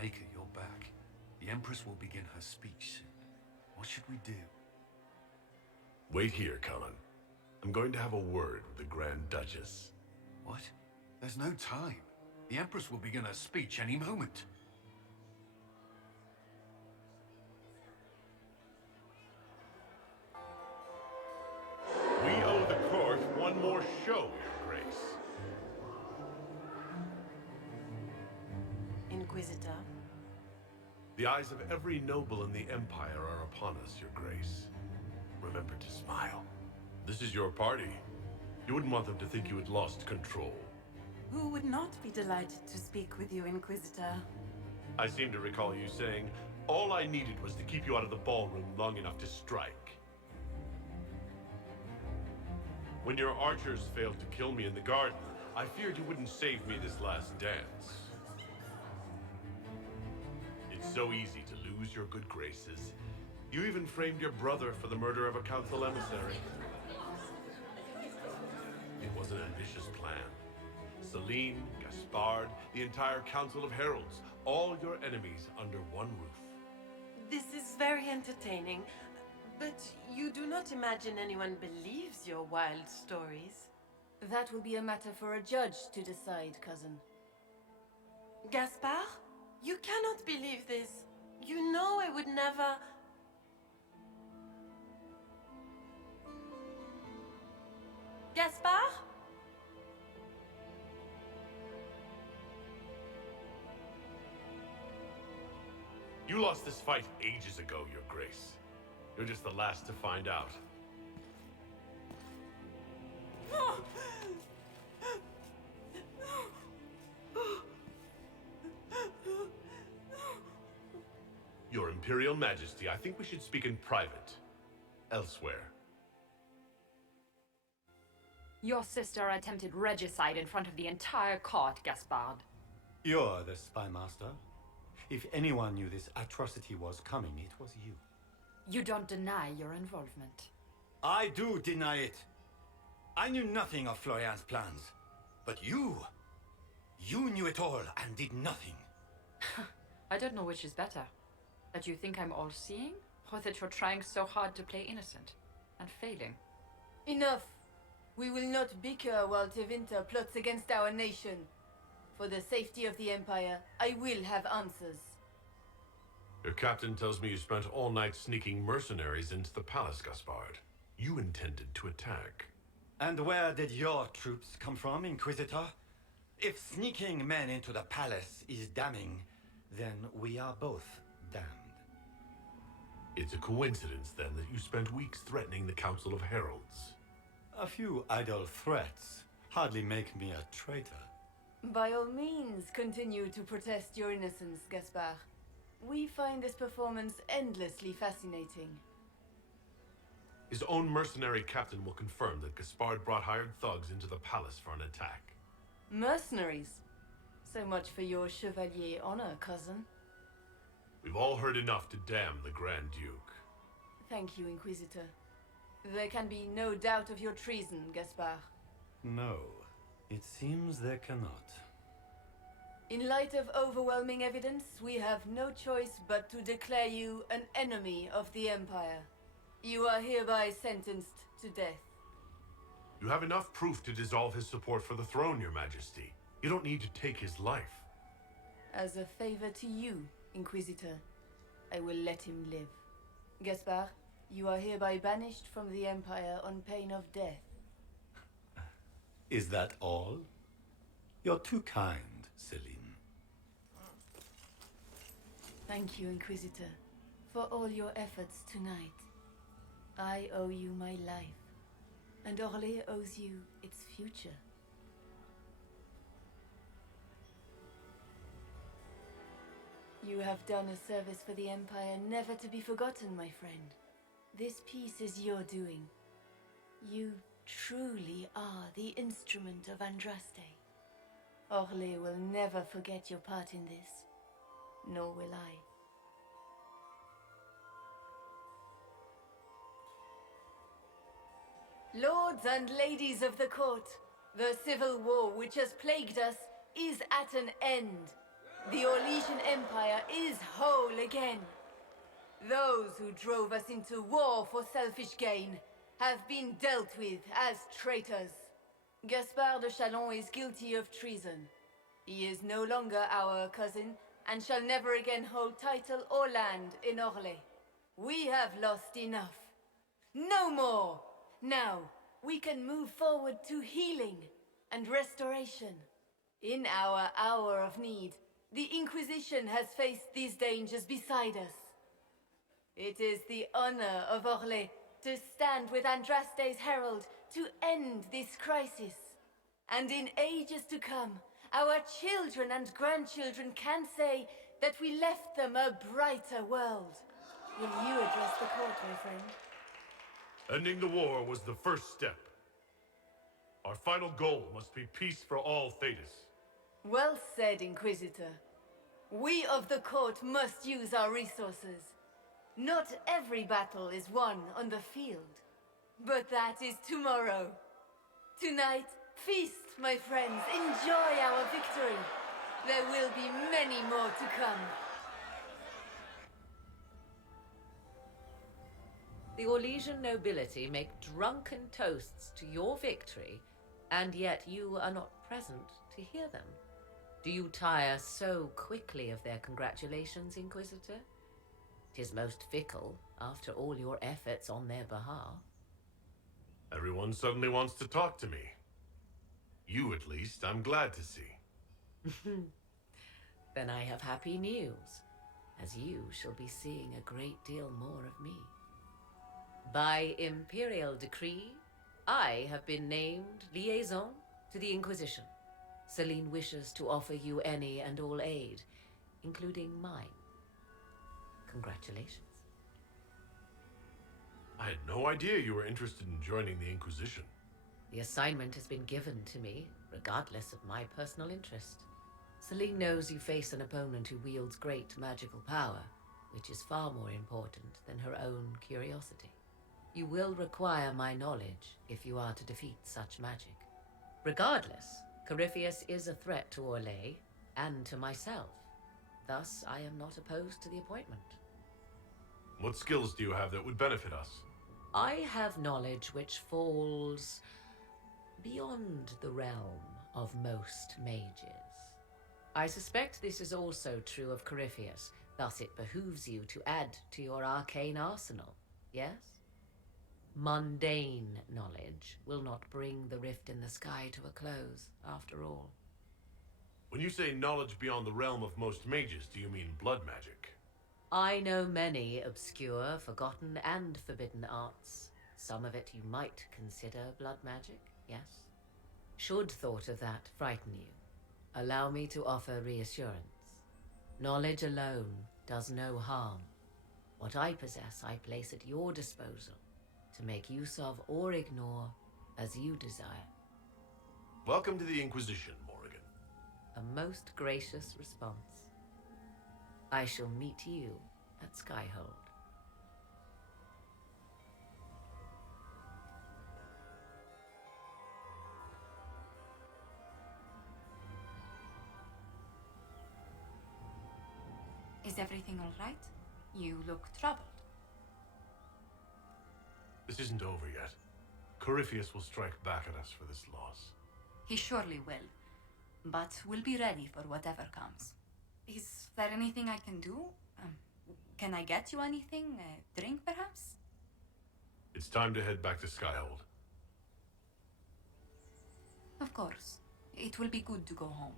Maker, you're back. The Empress will begin her speech soon. What should we do? Wait here, Cullen. I'm going to have a word with the Grand Duchess. What? There's no time. The Empress will begin her speech any moment. We owe the court one more show, Your Grace. Inquisitor. The eyes of every noble in the Empire are upon us, Your Grace. Remember to smile. This is your party. You wouldn't want them to think you had lost control. Who would not be delighted to speak with you, Inquisitor? I seem to recall you saying, all I needed was to keep you out of the ballroom long enough to strike. When your archers failed to kill me in the garden, I feared you wouldn't save me this last dance. It's so easy to lose your good graces. You even framed your brother for the murder of a council emissary. It was an ambitious plan. Celene, Gaspard, the entire Council of Heralds, all your enemies under one roof. This is very entertaining, but you do not imagine anyone believes your wild stories. That will be a matter for a judge to decide, cousin. Gaspard? You cannot believe this. You know I would never... Gaspard? You lost this fight ages ago, Your Grace. You're just the last to find out. Your Imperial Majesty, I think we should speak in private. Elsewhere. Your sister attempted regicide in front of the entire court, Gaspard. You're the spy master. If anyone knew this atrocity was coming, it was you. You don't deny your involvement. I do deny it. I knew nothing of Florianne's plans. But you knew it all and did nothing. I don't know which is better. That you think I'm all-seeing, or that you're trying so hard to play innocent and failing. Enough! We will not bicker while Tevinter plots against our nation. For the safety of the Empire, I will have answers. Your captain tells me you spent all night sneaking mercenaries into the palace, Gaspard. You intended to attack. And where did your troops come from, Inquisitor? If sneaking men into the palace is damning, then we are both damned. It's a coincidence, then, that you spent weeks threatening the Council of Heralds. A few idle threats hardly make me a traitor. By all means, continue to protest your innocence, Gaspard. We find this performance endlessly fascinating. His own mercenary captain will confirm that Gaspard brought hired thugs into the palace for an attack. Mercenaries? So much for your chevalier honor, cousin. We've all heard enough to damn the Grand Duke. Thank you, Inquisitor. There can be no doubt of your treason, Gaspard. No, it seems there cannot. In light of overwhelming evidence, we have no choice but to declare you an enemy of the Empire. You are hereby sentenced to death. You have enough proof to dissolve his support for the throne, Your Majesty. You don't need to take his life. As a favor to you, Inquisitor, I will let him live. Gaspard, you are hereby banished from the Empire on pain of death. Is that all? You're too kind, Celene. Thank you, Inquisitor, for all your efforts tonight. I owe you my life, and Orlé owes you its future. You have done a service for the Empire never to be forgotten, my friend. This piece is your doing. You truly are the instrument of Andraste. Orlé will never forget your part in this, nor will I. Lords and ladies of the court, the civil war which has plagued us is at an end. The Orlesian Empire is whole again. Those who drove us into war for selfish gain have been dealt with as traitors. Gaspard de Chalon is guilty of treason. He is no longer our cousin, and shall never again hold title or land in Orlais. We have lost enough. No more! Now, we can move forward to healing and restoration. In our hour of need, the Inquisition has faced these dangers beside us. It is the honor of Orlais to stand with Andraste's herald to end this crisis. And in ages to come, our children and grandchildren can say that we left them a brighter world. Will you address the court, my friend? Ending the war was the first step. Our final goal must be peace for all Thetis. Well said, Inquisitor. We of the court must use our resources. Not every battle is won on the field. But that is tomorrow. Tonight, feast, my friends. Enjoy our victory. There will be many more to come. The Orlesian nobility make drunken toasts to your victory, and yet you are not present to hear them. Do you tire so quickly of their congratulations, Inquisitor? 'Tis most fickle, after all your efforts on their behalf. Everyone suddenly wants to talk to me. You, at least, I'm glad to see. Then I have happy news, as you shall be seeing a great deal more of me. By imperial decree, I have been named liaison to the Inquisition. Celene wishes to offer you any and all aid, including mine. Congratulations. I had no idea you were interested in joining the Inquisition. The assignment has been given to me, regardless of my personal interest. Celene knows you face an opponent who wields great magical power, which is far more important than her own curiosity. You will require my knowledge if you are to defeat such magic. Regardless, Corypheus is a threat to Orlais and to myself. Thus, I am not opposed to the appointment. What skills do you have that would benefit us? I have knowledge which falls beyond the realm of most mages. I suspect this is also true of Corypheus, thus it behooves you to add to your arcane arsenal, yes? Mundane knowledge will not bring the rift in the sky to a close, after all. When you say knowledge beyond the realm of most mages, do you mean blood magic? I know many obscure, forgotten, and forbidden arts. Some of it you might consider blood magic, yes? Should thought of that frighten you, allow me to offer reassurance. Knowledge alone does no harm. What I possess I place at your disposal, to make use of or ignore as you desire. Welcome to the Inquisition, Morrigan. A most gracious response. I shall meet you at Skyhold. Is everything all right? You look troubled. This isn't over yet. Corypheus will strike back at us for this loss. He surely will. But we'll be ready for whatever comes. Is there anything I can do? Can I get you anything? A drink, perhaps? It's time to head back to Skyhold. Of course. It will be good to go home.